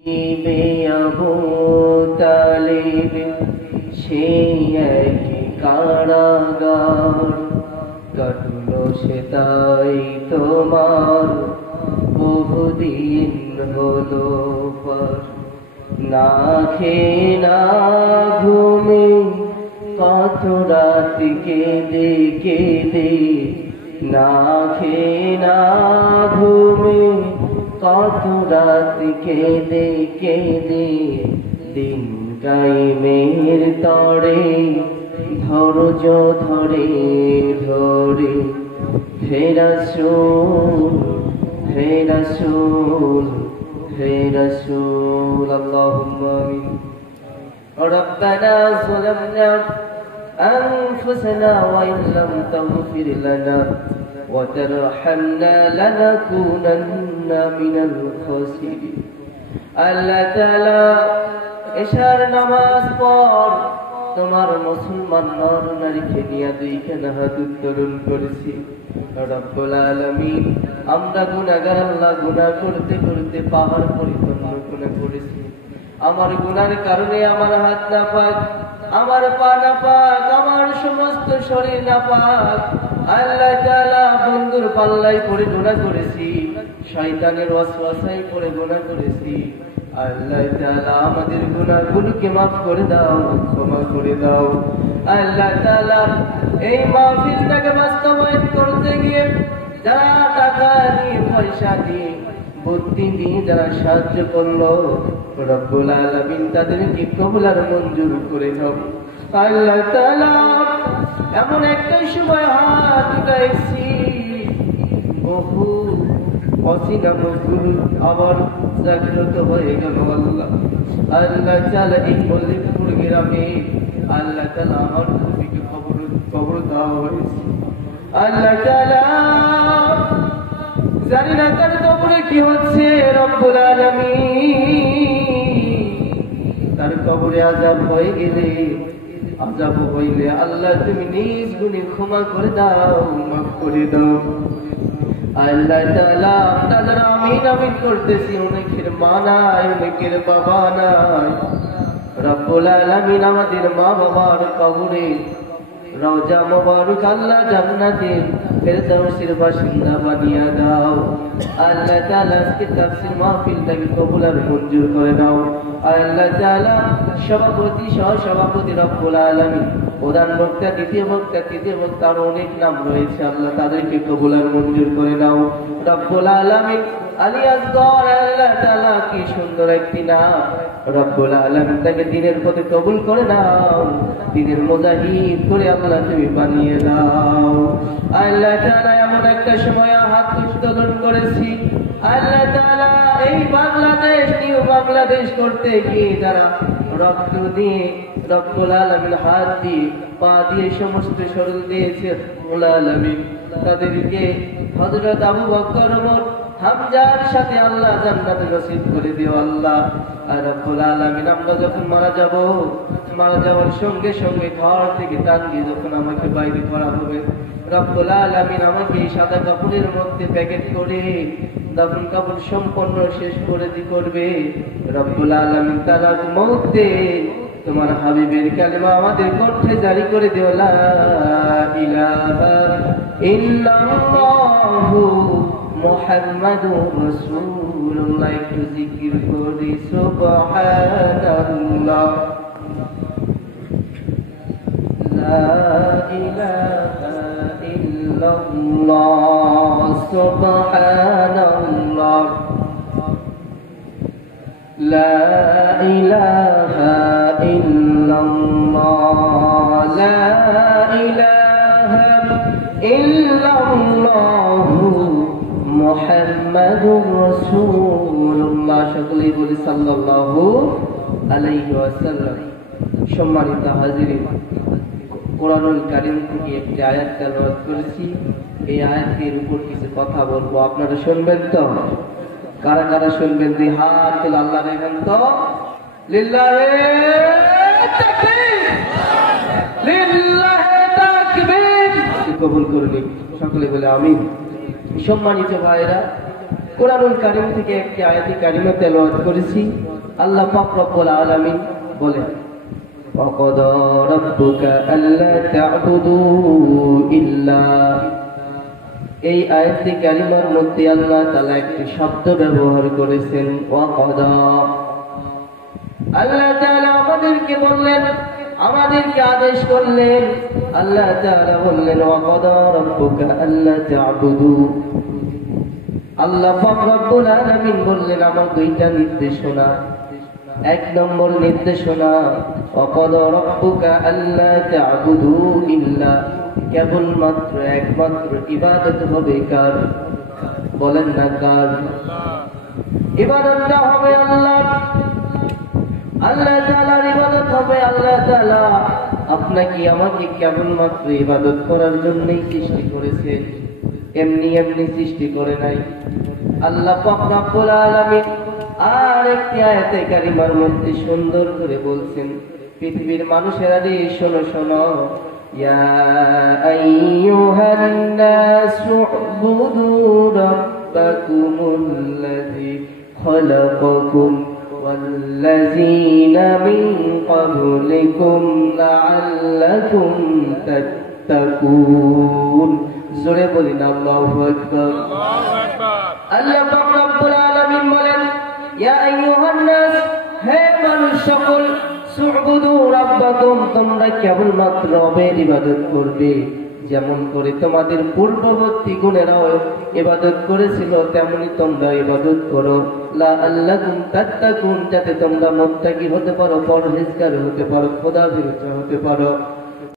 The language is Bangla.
আবু তালিব সেই একই কারাগার কাটল সে তাই তোমার বহুদিন হলো পার না খেয়ে না ঘুমে কত রাত কেঁদে কেঁদে না খেয়ে না ঘুমে কত রাত কেঁদে কেঁদে দিন কায়েমের তরে ধৈর্য ধরে ধরে হে রাসূল হে রাসূল হে রাসূল আল্লাহুম্মা আমিন ربنا ظلمنا أنفسنا وإن لم تغفر لنا وترحمنا لنكونن من الخاسرين আল্লাহ তাআলা এশার নামাজ পড় তোমার মুসলমান নর নারীকে নিয়ে দুইখানা হাত উত্তোলন করেছি রব্বুল আলামিন আমরা গুনাহগার আল্লাহ গুনাহ করতে করতে পাহাড় পরিপূর্ণ গুনাহ করেছি আমার গুনার কারণে আমার হাত নাপাক আমার পা নাপাক আমার সমস্ত শরীর নাপাক আল্লাহ তাআলা বন্ধুর পাল্লায় পড়ে গুনাহ করেছি শয়তানের ওয়াসওয়াসায় পড়ে গুনাহ করেছি আল্লাহ তাআলা আমাদের গুনাহগুলোকে maaf করে দাও ক্ষমা করে দাও আল্লাহ তাআলা এই মাহফিলটাকে বাস্তবায়ন করতে গিয়ে যারা টাকা দিয়ে পয়সা দিয়ে বুদ্ধি দিয়ে যারা সাহায্য করলো রব্বুল আলামিন তাদেরকে কবুল আর মঞ্জুর করে নাও আল্লাহ তাআলা এমন একটা সময় হাত উঠাইছি বহু অসীনা মজদুর আবার জাগ্রত হয়ে গেল আল্লাহ আল্লাহ তাআলা এই মল্লিকপুর গ্রামে আল্লাহ তাআলা আমার নবীকে কবর দেওয়া হয়েছে আল্লাহ তাআলা জানি না তার কবরে কি হচ্ছে রব্বুল আলামিন তার কবরে আযাব হয়ে গেলে আযাব হইলে আল্লাহ তুমি নিজ গুণে ক্ষমা করে দাও maaf করে দাও আল্লাহ তাআলা আমরা যারা আমিন আমিন করতেছি অনেকের মা নাই অনেকের বাবা নাই রব্বুল আলামিন আমাদের মা বাবার কবরে রওজা মুবারক আল্লাহ জান্নাতের ফেরদাউসের বাসিন্দা বানিয়ে দাও আল্লাহ তাআলা আজকে তাফসীর মাহফিলটাকে কবুল আর মঞ্জুর করে দাও আল্লাহ তাআলা সভাপতি সহ সভাপতি রব্বুল আলামিন প্রধান বক্তা দ্বিতীয় বক্তা তৃতীয় বক্তা আরো অনেক নাম রয়েছে আল্লাহ তাদেরকে কবুল আর মঞ্জুর করে দাও রব্বুল আলামিন আলী আসগর আল্লাহ তাআলা কি সুন্দর একটি নাম রব্বুল আলামিন তাকে দ্বীনের পথে কবুল করে নাও দ্বীনের মুজাহিদ করে আল্লাহ তুমি বানিয়ে দাও আল্লাহ তাআলা এমন একটা সময় হাত উত্তোলন করেছি আল্লাহ তাআলা এই বাংলাদেশ নিউ বাংলাদেশ করতে গিয়ে যারা রক্ত দিয়ে রব্বুল আলামিন হাত দিয়ে পা দিয়ে সমস্ত শরীর দিয়েছে রব্বুল আলামিন তাদেরকে হযরত আবু বকর ওমর হামজার সাথে আল্লাহ জান্নাতে নসিব করে দিও আল্লাহ আর রব্বুল আলামিন আমরা যখন মারা যাওয়ার সঙ্গে সঙ্গে ঘর থেকে টান দিয়ে যখন আমাকে বাইরে করা হবে রব্বুল আলামিন আমাকে এই সাদা কাপড়ের মধ্যে প্যাকেট করে দাফন কাপড় সম্পন্ন শেষ করে করবে রব্বুল আলামিন তার মউতে তোমার হাবিবের কালেমা আমাদের কণ্ঠে জারি করে দিও লা ইলাহা ইল্লাল্লাহু মুহাম্মাদুর রাসূলুল্লাহ একটু জিকির করি সুবহানাল্লাহ লা ইলাহা ইল্লাল্লাহ সুবহানাল্লাহ লা ইলাহা ইল্লাল্লাহ লা ইলাহা ইল্লাল্লাহ মুহাম্মাদুর রাসূলুল্লাহ সকলেই বলি সাল্লাল্লাহু আলাইহি ওয়াসাল্লাম সম্মানিত হাজিরিন কোরআনুল কারীম থেকে একটি আয়াত তেলাওয়াত করেছি এই আয়াতের উপর কিছু কথা বলবো আপনারা শুনবেন তো কারা কারা শুনবেন দুই হাত তুলে আল্লাহ দেখেন তো লিল্লাহি তাকবীর লিল্লাহি তাকবীর কবুল করুন সকলে বলে আমিন সম্মানিত ভাইরা কুরআনুল কারীম থেকে একটি আয়াতি কারিমা তেলাওয়াত করেছি। আল্লাহ পাক রব্বুল আলামিন বলেন, وَقَضَى رَبُّكَ أَلَّا تَعْبُدُوا إِلَّا, এই আয়াতি কারিমার মধ্যে আল্লাহ তাআলা একটি শব্দ ব্যবহার করেছেন ওয়াকাদা। আল্লাহ তাআলা আমাদেরকে বললেন, আমাদেরকে আদেশ করলেন, আল্লাহ তাআলা বললেন ওয়াকাদা রাব্বুকা আল্লা তা'বুদু। আল্লাহ পাক রব্বুল আলামিন বললেন আমার দুইটা নির্দেশনা। এক নম্বর নির্দেশনা ওয়াকাদা রাব্বুকা আল্লা তা'বুদু ইল্লা, কেবলমাত্র একমাত্র ইবাদত হবে কার? বলেন না কার? ইবাদতটা হবে আল্লাহ। আল্লাহ তাআলার ইবাদত হবে। আল্লাহ তাআলা আপনাকে আমাকে কেবলমাত্র ইবাদত করার জন্যই সৃষ্টি করেছেন, এমনি এমনি সৃষ্টি করে নাই। আল্লাহ পাক রব্বুল আলামিন আর একটি আয়াতে কারিমার মধ্যে সুন্দর করে বলছেন, পৃথিবীর মানুষেরা রে শোনো শোনো, ইয়া আইয়ুহান নাসু উবুদু রাব্বাকুমুল্লাযী খালাকাকুম ওয়াল্লাযীনা মিন ক্বাবলিকুম লাআল্লাকুম তাত্তাকুন। জোরে বলিন আল্লাহু আকবার। আল্লাহ পাক রব্বুল আলামিন বলেন, ইয়া আইয়ুহান নাস, হে মানুষ সকল, সুবুদু রাব্বাকুম, তোমরা কেবলমাত্র রবের ইবাদত করবে। যেমন করে তোমাদের পূর্ববর্তী গুণেরাও ইবাদত করেছিল তেমনি তোমরা ইবাদত করো। লাআল্লাকুম তাত্তাকুন, যাতে তোমরা মুত্তাকি হতে পারো, পরহেজগার হতে পারো, খোদাভীরু হতে পারো।